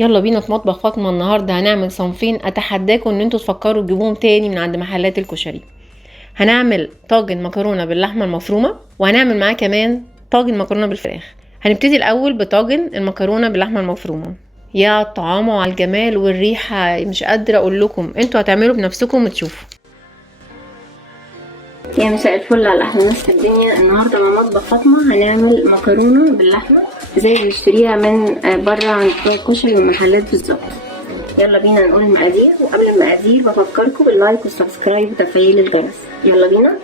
يلا بينا في مطبخ فاطمه. النهارده هنعمل صنفين اتحداكم ان انتوا تفكروا تجيبوهم تاني من عند محلات الكشري. هنعمل طاجن مكرونه باللحمه المفرومه، وهنعمل معاه كمان طاجن مكرونه بالفراخ. هنبتدي الاول بطاجن المكرونه باللحمه المفرومه. يا طعامه على الجمال والريحه، مش قادره اقول لكم، انتوا هتعملوا بنفسكم وتشوفوا. يا مساء الفل على احلى ناس في الدنيا. النهارده مع مطبخ فاطمه هنعمل مكرونه باللحمه زي اللي نشتريها من بره عند بتوع الكشري والمحلات بالظبط. يلا بينا نقول المقادير، وقبل المقادير بفكركم باللايك والسبسكرايب وتفعيل الجرس. يلا بينا.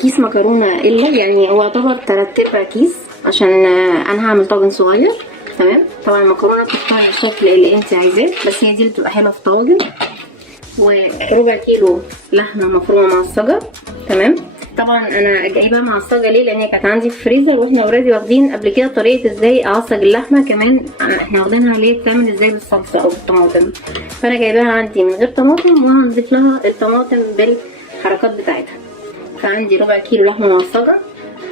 كيس مكرونه الا يعني هو يعتبر 3/4 كيس، عشان انا هعمل طاجن صغير. تمام. طبعا المكرونه بتختار الشكل اللي انت عايزاه، بس هي دي اللي بتبقى حلوه في طاجن. وربع كيلو لحمه مفرومه معصجه. تمام. طبعا انا جايبها معصجه ليه؟ لان هي كانت عندي في الفريزر، واحنا اوريدي واخدين قبل كده طريقه ازاي اعصج اللحمه، كمان احنا واخدينها ليه بتعمل ازاي بالصلصه او بالطماطم. فانا جايباها عندي من غير طماطم، وهنضيف لها الطماطم بالحركات بتاعتها. فعندي ربع كيلو لحمه معصجه،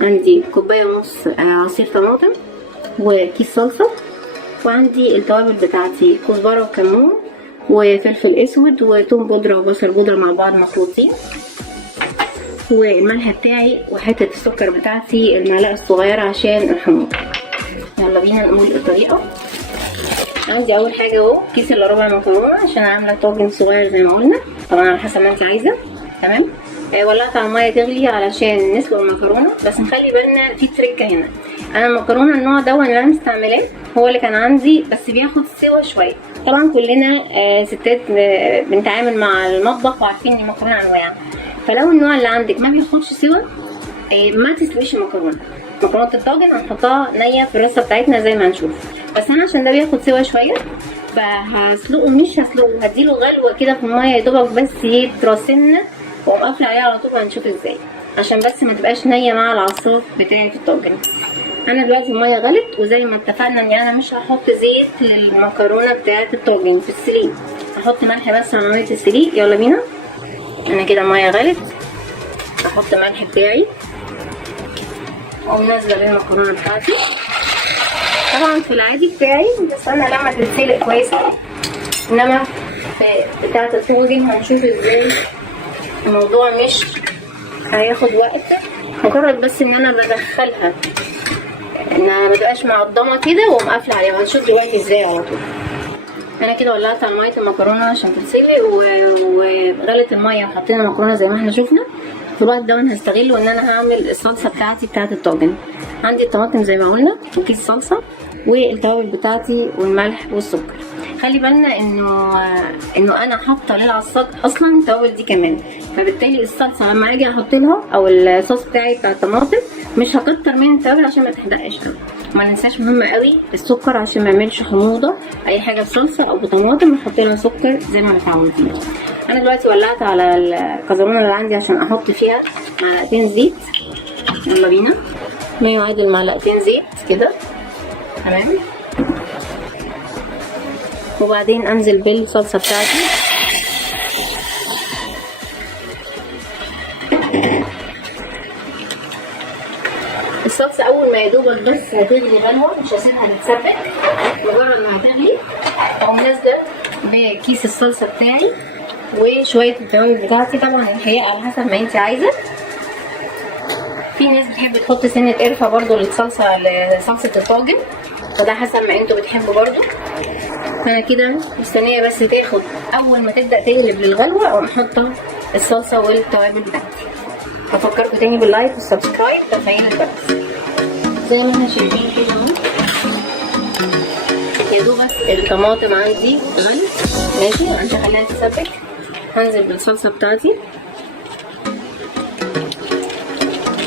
عندي كوبايه ونص عصير طماطم، وكيس صلصه، وعندي التوابل بتاعتي كزبره وكمون وفلفل اسود وتوم بودره وبصل بودره مع بعض مخلوطين، والملح بتاعي، وحته السكر بتاعتي المعلقه الصغيره عشان الحموضه. يلا بينا نقول الطريقه. عندي اول حاجه اهو كيس الا ربع مكرونه، عشان عامله طاجن صغير زي ما قلنا، طبعا على حسب ما انت عايزه. تمام. ولعت على الميه تغلي علشان نسلق المكرونه، بس نخلي بالنا في تريكه هنا. انا المكرونه النوع ده اللي انا مستعملاه هو اللي كان عندي، بس بياخد سوا شويه. طبعا كلنا ستات بنتعامل مع المطبخ وعارفين ان المكرونه انواع، فلو النوع اللي عندك ما بياخدش سوا ما تسلقيش المكرونه. مكرونه الطاجن هنحطها نيه في الرصه بتاعتنا زي ما هنشوف، بس انا عشان ده بياخد سوا شويه فهسلقه، مش هسلقه، هديله غلوه كده في الميه يا دوبك بس يترسن، واقوم قافله عليه على طول وهنشوف ازاي، عشان بس ما تبقاش نيه مع العصاف بتاعه الطاجن. انا دلوقتي الميه غلت، وزي ما اتفقنا ان انا مش هحط زيت للمكرونه بتاعه الطاجن في السليق، هحط ملح بس على ميه السليق. يلا بينا. انا كده الميه غلت، هحط ملح بتاعي واقوم نازله بالمكرونه بتاعتي. طبعا في العادي بتاعي بس انا لما تتسلق كويس، انما بتاعه الطاجن هنشوف ازاي الموضوع مش هياخد وقت، مجرد بس ان انا بدخلها انها متبقاش معضمه كده واقوم قافله عليها، هنشوف دلوقتي ازاي على طول. انا كده ولعت على ميه المكرونه عشان تتسلق، وغلت الميه وحطينا المكرونه زي ما احنا شفنا. في الوقت ده انا هستغله ان انا هعمل الصلصه بتاعتي بتاعت الطاجن. عندي الطماطم زي ما قلنا، وكيس صلصه، والتوابل بتاعتي والملح والسكر. خلي بالنا انه انا حاطه للعصاج اصلا التوابل دي كمان، فبالتالي الصلصه لما اجي احط لها او الصوص بتاعي بتاع الطماطم مش هكتر من التوابل عشان ما تحدقش قوي. ما ننساش مهم قوي السكر عشان ما يعملش حموضه. اي حاجه بصلصه او بطماطم نحط لها سكر زي ما متعودين. انا دلوقتي ولعت على الكزرونه اللي عندي عشان احط فيها معلقتين زيت. يلا بينا. ما يعادل معلقتين زيت كده. تمام. وبعدين انزل بالصلصه بتاعتي. الصلصه اول ما يدوبك بس هتغلي غلوه، مش هسيبها تتسبك، مجرد ما هتغلي اقوم نازله بكيس الصلصه بتاعي وشويه التوابل بتاعتي. طبعا الحقيقه على حسب ما انت عايزه، في ناس بتحب تحط سنه قرفه برضو لصلصه الطاجن، فده حسب ما انتوا بتحبوا برضو. فانا كده مستنيه بس تاخد، اول ما تبدا تقلب للغلوه اقوم حاطه الصلصه والتوابل بتاعتي. هفكركم تاني باللايك والسبسكرايب وتفعيل الجرس. زي ما احنا شايفين كده اهو، يا دوبك الطماطم عندي غلت. ماشي، مش هخليها تتسبك. هنزل بالصلصه بتاعتي.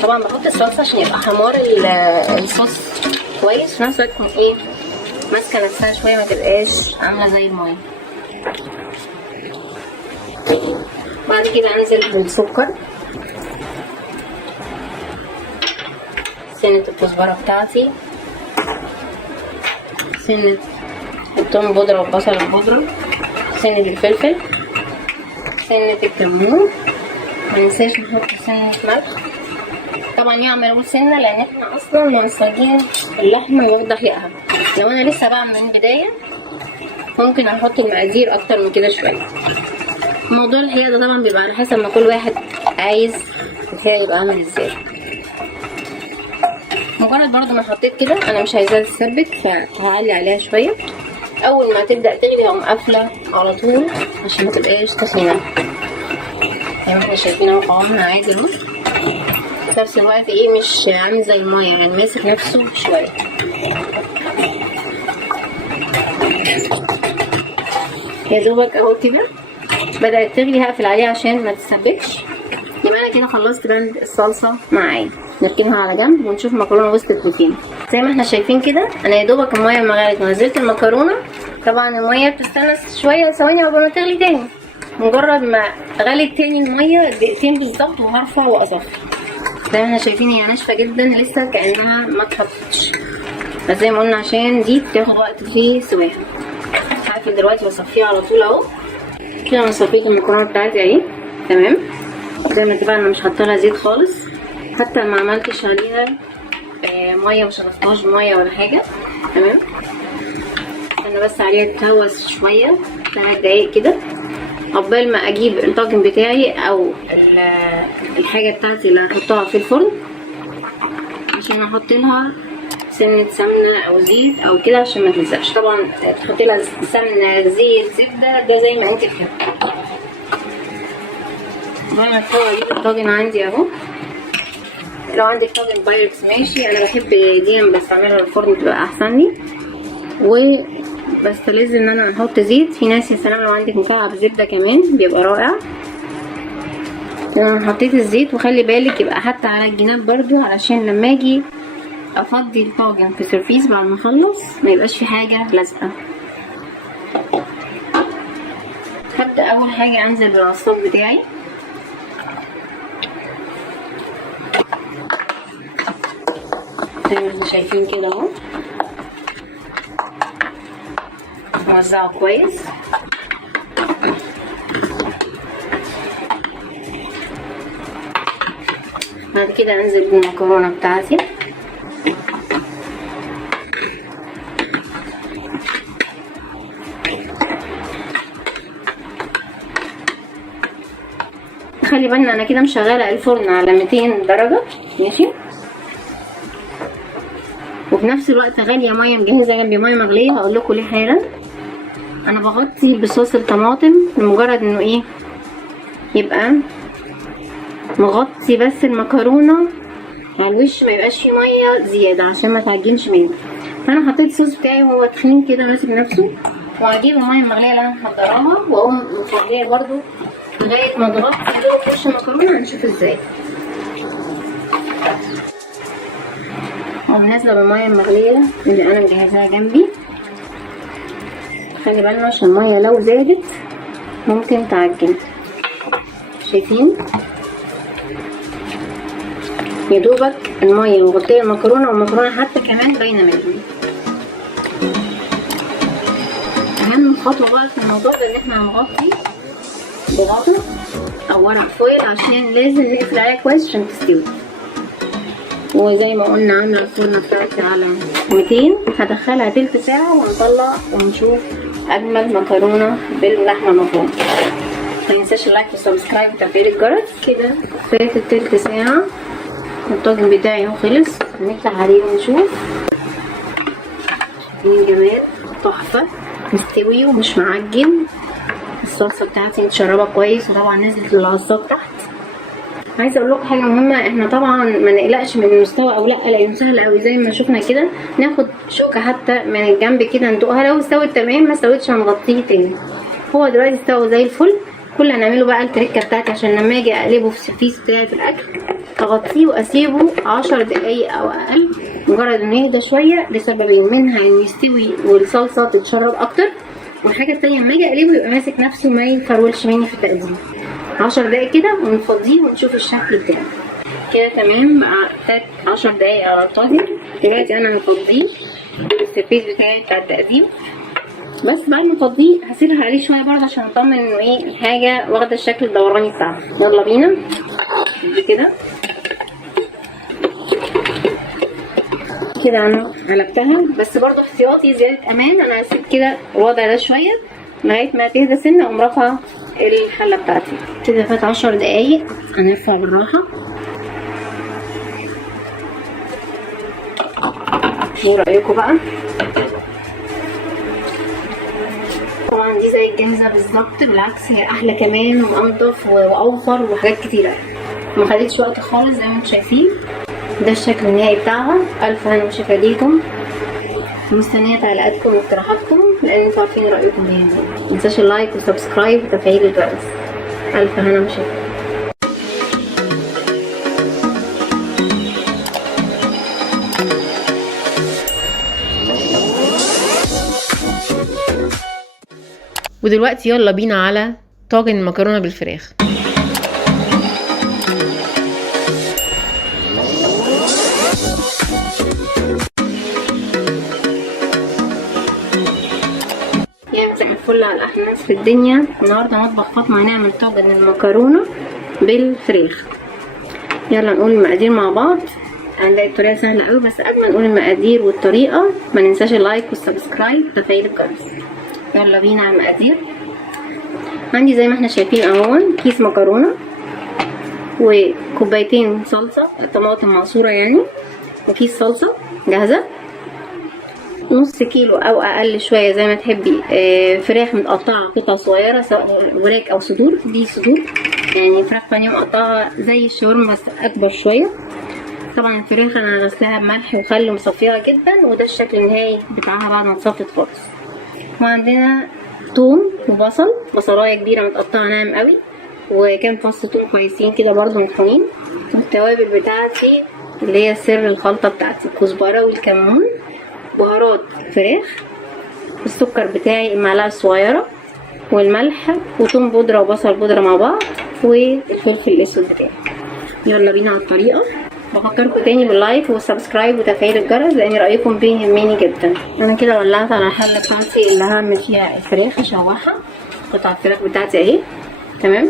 طبعا بحط الصلصه عشان يبقى حمار الصوص كويس، في نفس الوقت تكون ايه ماسكه نفسها شويه، ما تبقاش عامله زي الميه. بعد كده انزل بالسكر، سنه الكزبره بتاعتي، سنه التوم بودره والبصل البودره، سنه الفلفل، سنه الكمون، مننساش نحط سنه ملح. طبعا يعمل اقول سنه لان احنا اصلا معصجين اللحمه واخده حقها. لو انا لسه بعمل من البدايه ممكن احط المقادير اكتر من كده شويه. موضوع الحقيقه ده طبعا بيبقى على حسب ما كل واحد عايز الحقيقه يبقى عامل ازاي. مجرد برضو ما حطيت كده انا مش عايزاها تتسبك، فهعلي عليها شويه. اول ما تبدا تغلي اقوم قافله على طول عشان ما تبقاش تخينه. زي ما احنا شايفين اهو قوامها عادي اهو، في نفس الوقت مش عامل زي الميه، يعني ماسك نفسه شويه. يا دوبك اهو كده بدات تغلي، هقفل عليها عشان ما تتسبكش. يبقى انا كده خلصت بند الصلصه معايا. نركنها على جنب ونشوف المكرونه وصلت لفين. زي ما احنا شايفين كده انا يا دوبك الميه ما غلت ونزلت المكرونه. طبعا الميه بتستنى شويه ثواني قبل ما تغلي تاني. مجرد ما غلت تاني الميه دقيقتين بالظبط وهرفع واصفي. زي ما احنا شايفين هي ناشفه جدا لسه كانها ما اتحطتش، بس زي ما قلنا عشان دي بتاخد وقت في سواها. هقفل دلوقتي واصفيها على طول اهو كده. انا صفيت المكرونه بتاعتي اهي تمام. زي ما اتفقنا مش حاطه زيت خالص، حتى ما عملتش عليها ميه، مش هضفتهاش ميه ولا حاجه. تمام. انا بس عليها تهوس شويه 3 دقايق كده عقبال ما اجيب الطاجن بتاعي او الحاجه بتاعتي اللي هحطها في الفرن، عشان احط لها سنه سمنه او زيت او كده عشان ما تلزقش. طبعا تحطي لها سمنه، زيت، زبده، ده زي ما انت تحبي. زي ما اجيب الطاجن عندي اهو. لو عندك طاجن بايركس ماشي، انا بحب دي بستعملها الفرن بتبقى احسن لي. وبستلذ ان انا احط زيت. في ناس يا سلام لو عندك مكعب زبده كمان بيبقى رائع. انا حطيت الزيت، وخلي بالك يبقى حتى على الجناب برضو علشان لما اجي افضي الطاجن في سيرفيس بعد ما اخلص ما يبقاش في حاجه لازقه. هبدا اول حاجه انزل بالعصاق بتاعي. زي ما انتم شايفين كده اهو، موزعه كويس. بعد كده انزل بالمكرونه بتاعتي. خلي بالنا انا كده مشغله الفرن على 200 درجه ماشي، وفي نفس الوقت غاليه ميه مجهزه جنبي ميه مغليه. هقول لكم ليه حالا. انا بغطي بصوص الطماطم لمجرد انه يبقى مغطي بس المكرونه على الوش، ما يبقاش فيه ميه زياده عشان ما تعجنش مني. فانا حطيت الصوص بتاعي وهو تخين كده ماسك نفسه، وهجيب الميه المغليه اللي انا محضراها واقوم مفضيه برده لغايه ما تغطي كده وش المكرونه. هنشوف ازاي. ومناسبة بالمية المغلية اللي انا مجهزاها جنبي. خلي بالنا عشان المية لو زادت ممكن تعجن. شايفين يا دوبك المية مغطية المكرونة، والمكرونة حتى كمان باينة مني. اهم خطوة بقى في الموضوع ده ان احنا هنغطي بغطا او ورق فويل عشان لازم نقفل عليها كويس عشان تستوي. وزي ما قلنا عامله الفرن بتاعتي على 200. هدخلها تلت ساعه ونطلع ونشوف اجمل مكرونه باللحمه المفرومه. ما تنساش اللايك والسبسكرايب وتفعيل الجرس. كده فاتت تلت ساعه الطاجن بتاعي اهو خلص. نفتح عليه ونشوف. جمال تحفه، مستوي ومش معجن. الصلصه بتاعتي متشربه كويس، وطبعا نزلت للعصاق تحت. عايزه اقول لكم حاجه مهمه. احنا طبعا ما نقلقش من المستوى او لا، لانه سهل قوي زي ما شفنا كده. ناخد شوكه حتى من الجنب كده ندوقها، لو استوت تمام ما استوتش هنغطيه تاني. هو دلوقتي استوى زي الفل. كل اللي هنعمله بقى التركه بتاعتي عشان لما اجي اقلبه في السيرفيس بتاعه الاكل اغطيه واسيبه 10 دقايق او اقل، مجرد انه يهدى شويه لسببين: منها انه يستوي والصلصه تتشرب اكتر، والحاجه التانيه لما اجي اقلبه يبقى ماسك نفسه ما يفرولش مني في التقديم. 10 دقايق كده ونفضيه ونشوف الشكل بتاعه. كده تمام. بقى فات 10 دقايق على الطاجن. دلوقتي انا هفضيه السيرفيس بتاعي بتاع التقديم. بس بعد ما افضيه هسيبها عليه شويه برضه عشان اطمن انه الحاجه واخده الشكل الدوراني بتاعها. يلا بينا كده. كده انا قلبتها، بس برضو احتياطي زيادة امان انا هسيب كده الوضع ده شوية لغاية ما تهدى سنة اقوم رافعة الحلة بتاعتي. كده فات 10 دقايق، هنرفع بالراحة. ايه رأيكم بقى؟ طبعا دي زي الجاهزة بالظبط، بالعكس هي احلى كمان وانضف واوفر وحاجات كتيرة، ما خدتش وقت خالص زي ما انتم شايفين. ده الشكل النهائي بتاعها. الف هنا وشفا ليكم، مستنيه تعليقاتكم واقتراحاتكم لان انتوا عارفين رايكم ايه. متنساش اللايك والسبسكرايب وتفعيل الجرس. الف هنا وشفا. ودلوقتي يلا بينا على طاجن المكرونه بالفراخ. مساء الفل على احلى ناس في الدنيا. النهارده مطبخ فاطمه هنعمل طاجن المكرونه بالفراخ. يلا نقول المقادير مع بعض. هنلاقي الطريقه سهله قوي، بس قبل ما نقول المقادير والطريقه ما ننساش اللايك والسبسكرايب وتفعيل الجرس. يلا بينا على المقادير. عندي زي ما احنا شايفين اهو كيس مكرونه وكوبايتين صلصه طماطم معصوره يعني، وكيس صلصه جاهزه، نص كيلو او اقل شويه زي ما تحبي فراخ متقطعه قطع صغيره سواء وراك او صدور. دي صدور يعني فراخ بانيه مقطعه زي الشاورما بس اكبر شويه. طبعا الفراخ انا غسلاها بملح وخل ومصفيها جدا، وده الشكل النهائي بتاعها بعد ما اتصفت خالص. وعندنا توم وبصل، بصلايه كبيره متقطعه ناعم قوي، وكام فص توم كويسين كده برضو مطحونين. والتوابل بتاعتي اللي هي سر الخلطه بتاعتي الكزبره والكمون، بهارات فراخ، السكر بتاعي المعلقه الصغيره، والملح وثوم بودره وبصل بودره مع بعض، والفلفل الاسود بتاعي. يلا بينا على الطريقه. بفكركم تاني باللايك والسبسكرايب وتفعيل الجرس لان رايكم بيهمني جدا. انا كده ولعت على الحله بتاعتي اللي هعمل فيها الفراخ اشوحها. قطع الفراخ بتاعتي اهي تمام.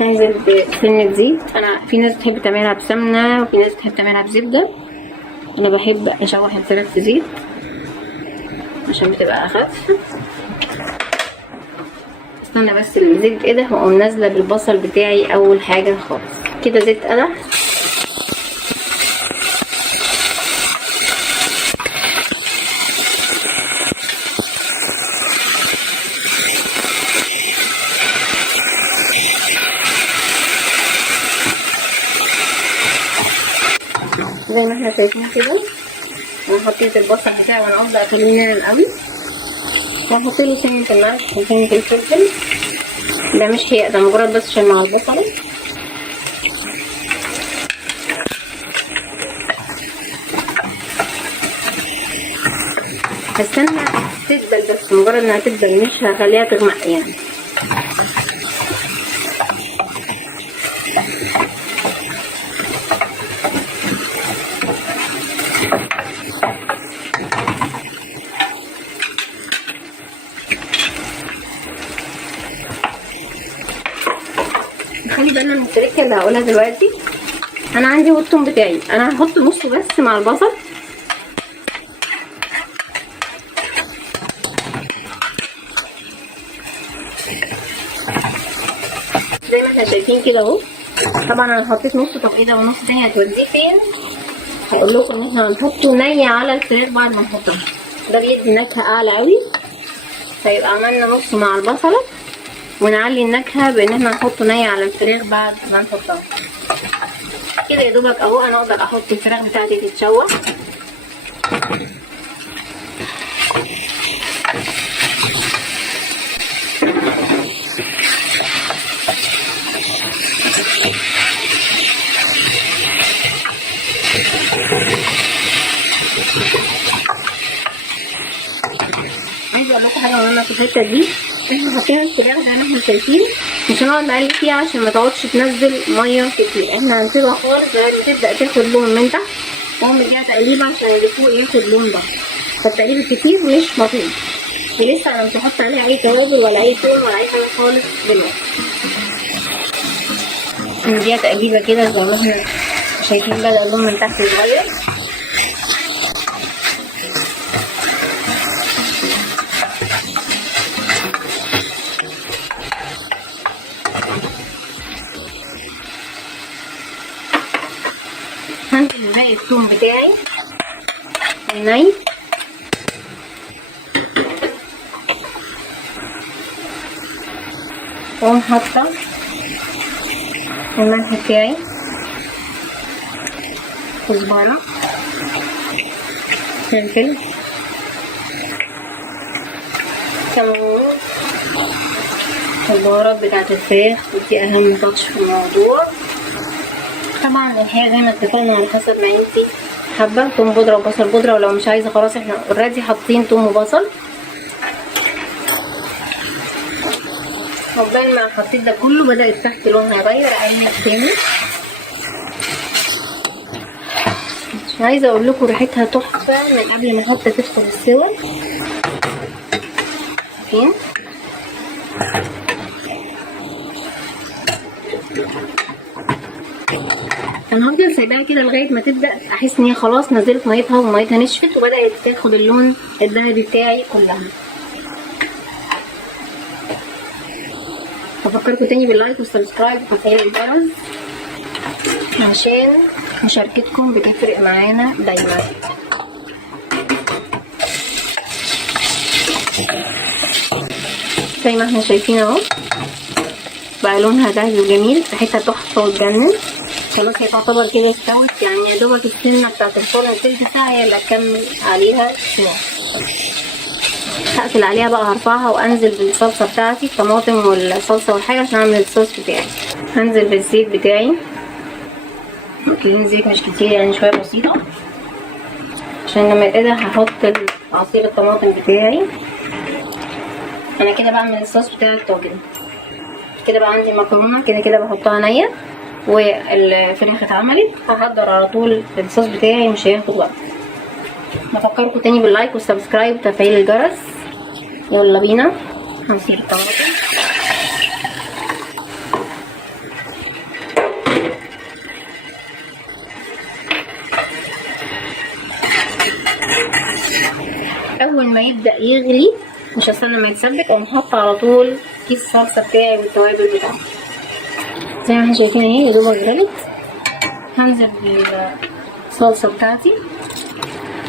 هنزل بسنه زيت. انا في ناس بتحب تعملها بسمنه وفي ناس بتحب تعملها بزبده، انا بحب اشوح الفراخ في زيت عشان بتبقى اخف. استنى بس الزيت كده واقوم نازله بالبصل بتاعي اول حاجه خالص. كده زيت قدح، زي ما احنا شايفين كده. انا حطيت البصل بتاعي وانا عاوزه اخليه ناعم قوي، وهحط له سنه الملح وسنه الفلفل. ده مش حقيقة، ده مجرد بس عشان مع البصله. هستنى تدبل بس، مجرد انها تدبل مش هخليها تغمق يعني. خلي بالنا من التركه اللي هقولها دلوقتي. انا عندي الثوم بتاعي انا هحط نصه بس مع البصل، زي ما احنا شايفين كده اهو. طبعا انا حطيت نص، طب ايه ده ونص تاني هتوديه فين؟ هقول لكم ان احنا هنحطه ني على الفراخ بعد ما نحطها، ده بيدي نكهه اعلى قوي. هيبقى عملنا نص مع البصله، ونعلي النكهه بان احنا نحطه ني على الفراخ بعد ما نحطها. كده يا دوبك اهو انا اقدر احط الفراخ بتاعتي تتشوح. عايزه اقول لكم حاجه مهمه في الحته دي. احنا حاطين الفراخ زي ما احنا شايفين مش هنقعد نقلب فيها عشان ما تقعدش تنزل ميه كتير. احنا هنسيبها خالص لغايه ما تبدا تاخد لون من تحت، واقوم مديها تقليبه عشان اللي فوق ياخد لون ده. فالتقليب الكتير مش مطلوب. ولسه انا مش هحط عليها اي توابل ولا اي توم ولا اي حاجه خالص دلوقتي. نديها تقليبه كده زي ما احنا شايفين بدأ اللون من تحت يتغير. هنزل باقي الثوم بتاعي الني، واقوم حاطه الملح بتاعي، كزبره، فلفل، كمون، البهارات بتاعت الفراخ، ودي اهم تاتش في الموضوع. طبعا الحاجه زي ما اتفقنا على حسب ما انتي حابه، توم بودره وبصل بودره، ولو مش عايزه خلاص احنا اوريدي حاطين توم وبصل. عقبال ما حطيت ده كله بدأت تحت لونها يغير، اقلب تاني. مش عايزه اقول لكم ريحتها تحفه من قبل ما احط تدخل السوا. فين انا هفضل سايباها كده لغايه ما تبدا احس ان هي خلاص نزلت ميتها وميتها نشفت وبدات تاخد اللون الذهبي بتاعي كلها. بفكركم تاني باللايك والسبسكرايب وتفعيل الجرس عشان مشاركتكم بتفرق معانا دايما. زي ما احنا شايفين اهو بقى لونها ذهبي وجميل، ريحتها تحفه وتجنن. خلاص هي تعتبر كده استوت، يعني يا دوبك السنه بتاعت الفرن تلت ساعه هي اللي هكمل عليها سوا. هقفل عليها بقى، هرفعها وانزل بالصلصه بتاعتي، الطماطم والصلصه والحاجه عشان اعمل الصوص بتاعي. هنزل بالزيت بتاعي، ممكن زيت مش كتير يعني شويه بسيطه، عشان لما يتقدح هحط عصير الطماطم بتاعي. انا كده بعمل الصوص بتاع الطاجن. كده بقى عندي المكرونه كده كده بحطها نيه، والفراخ اتعملت، هحضر على طول الصوص بتاعي مش هياخد وقت. بفكركم تاني باللايك والسبسكرايب وتفعيل الجرس. يلا بينا هنصير الطماطم. اول ما يبدا يغلي مش هستنى ما يتسبك، اقوم حاطه على طول كيس الصلصه بتاعي والتوابل بتاعتي. زي ما احنا شايفين اهي يا دوبك غلت. هنزل بالصلصه بتاعتي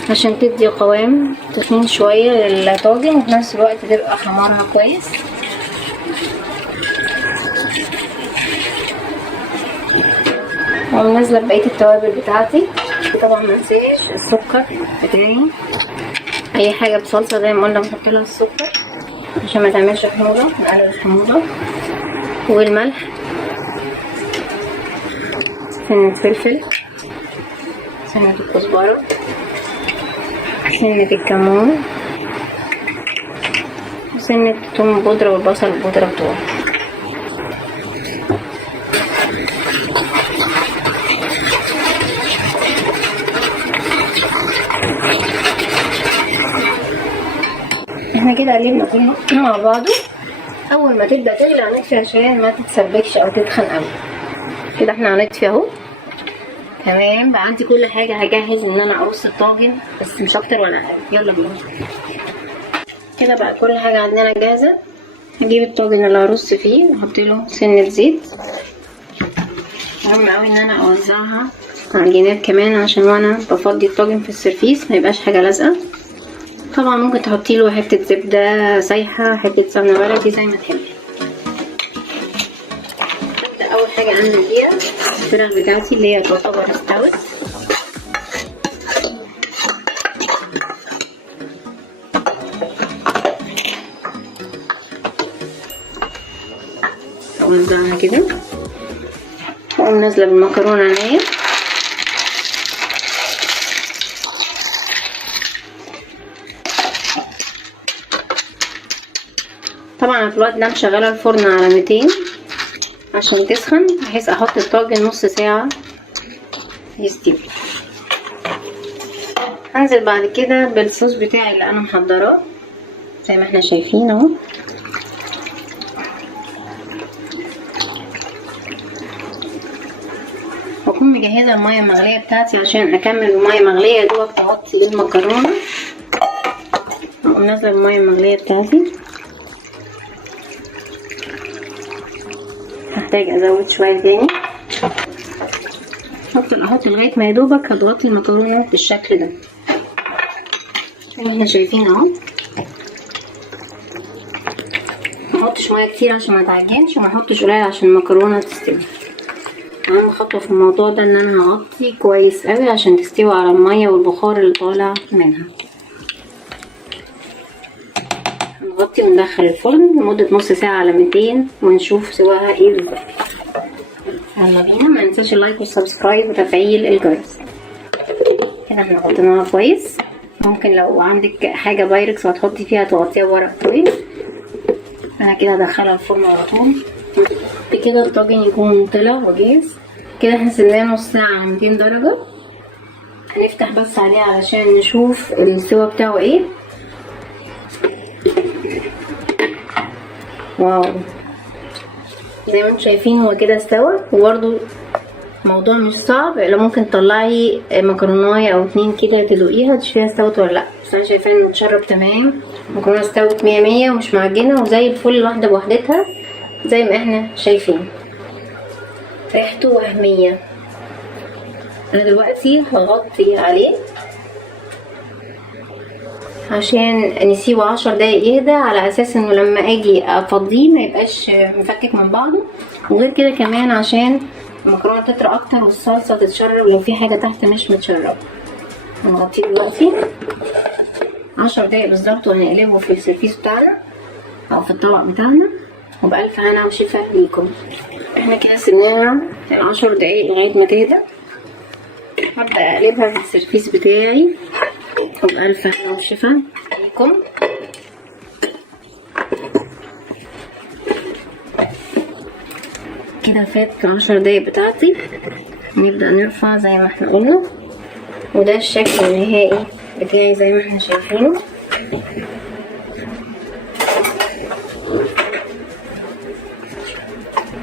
عشان تدي قوام تخين شويه للطاجن وفي نفس الوقت تبقى حمارها كويس. واقوم نازله بقيه التوابل بتاعتي. طبعا منساش السكر بتاعي، اي حاجه بصلصه زي ما قلنا بنحط لها السكر عشان ما تعملش حموضه، نقلل الحموضه، والملح، سنه فلفل، سنه الكزبره، سنه الكمون، وسنه الثوم البودره والبصل البودره بتوعي. احنا كده قلبنا كله مع بعضه. اول ما تبدا تغلي هنطفي عشان ما تتسبكش او تتخن قوي. كده احنا هنطفي اهو. تمام بقى عندي كل حاجه، هجهز ان انا ارص الطاجن بس مش اكتر ولا اقل. يلا بينا. كده بقى كل حاجه عندنا جاهزه. هجيب الطاجن اللي هرص فيه واحط له سنه زيت. مهم قوي ان انا اوزعها على الجناب كمان عشان وانا بفضي الطاجن في السرفيس ما يبقاش حاجه لازقه. طبعا ممكن تحطي له حته زبده سايحه، حته سمنه بلدي زي ما تحبي. اول حاجه انزل بيها الفراخ بتاعتي اللي هي تعتبر استوت. اوزعها كده واقوم نازله بالمكرونه نيه. طبعا في الوقت ده مشغله الفرن على 200 عشان تسخن، بحيث احط الطاجن نص ساعه يستوي. هنزل بعد كده بالصوص بتاعي اللي انا محضراه زي ما احنا شايفين اهو. واكون مجهزه الميه المغليه بتاعتي عشان اكمل الميه المغليه يا دوبك تغطي المكرونه. نازله الميه المغليه بتاعتي، هحتاج ازود شويه تاني. احط لغايه ما يا دوبك هتغطي المكرونه بالشكل ده زي ما احنا شايفين اهو. محطش ميه كتير عشان ما تعجنش، وما احطش قليل عشان المكرونه تستوي. اهم خطوه في الموضوع ده ان انا هغطي كويس قوي عشان تستوي على الميه والبخار اللي طالع منها. هنغطي وندخل الفرن لمده نص ساعه على 200 ونشوف سواها ايه بالظبط. يلا بينا، ما ننساش اللايك والسبسكرايب وتفعيل الجرس. كده احنا غطيناها كويس. ممكن لو عندك حاجه بايركس وهتحطي فيها تغطيها بورق كويس. انا كده هدخلها الفرن على طول. بكده الطاجن يكون طلع وجاهز. كده احنا سيبناه نص ساعه على 200 درجه. هنفتح بس عليه علشان نشوف السوا بتاعه ايه. واو، زي ما انتم شايفين هو كده استوى. وبرده الموضوع مش صعب، لو ممكن تطلعي مكرونايه او 2 كده تدوقيها تشوفيها استوت ولا لا. بس انا شايفاه انه اتشرب تمام. المكرونه استوت 100 100 ومش معجنه وزي الفل، واحده بوحدتها زي ما احنا شايفين. ريحته وهميه. انا دلوقتي هغطي عليه عشان نسيبه 10 دقايق يهدى، على اساس انه لما اجي افضيه ما يبقاش مفكك من بعضه. وغير كده كمان عشان المكرونه تطرى اكتر والصلصه تتشرب لو في حاجه تحت مش متشربه. هنغطيه دلوقتي 10 دقايق بالظبط وهنقلبه في السيرفيس بتاعنا او في الطبق بتاعنا. وبألف هنا وشفا ليكم. احنا كده سيبناها 10 دقايق لغايه ما تهدى. هبدأ اقلبها في السيرفيس بتاعي. وبألف هنا وشفا ليكم. كده فات 10 دقايق بتاعتي. نبدأ نرفع زي ما احنا قلنا، وده الشكل النهائي بتاعي زي ما احنا شايفينه.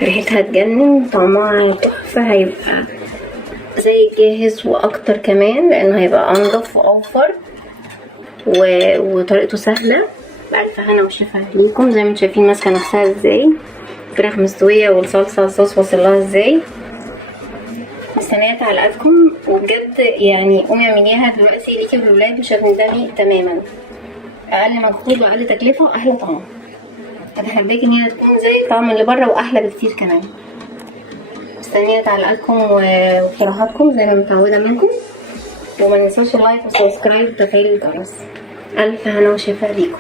ريحتها تجنن، طعمها تحفة. هيبقى زي جاهز واكتر كمان لانه هيبقى انضف واوفر وطريقته سهلة. بألف هنا وشفا ليكم. زي ما انتم شايفين ماسكة نفسها ازاي، فراخ مستوية والصلصة الصوص واصلها ازاي. مستنية تعليقاتكم وبجد يعني قومي اعمليها دلوقتي ليكي والولاد، مش هتندمي تماما. اقل مجهود واقل تكلفة واحلى طعم. اتحداكي ان هي تكون زي الطعم اللي بره واحلى بكتير كمان. مستنية تعليقاتكم واقتراحاتكم زي ما متعودة منكم. وما ننساش اللايك والسبسكرايب وتفعيل الجرس. الف هنا وشفا ليكم.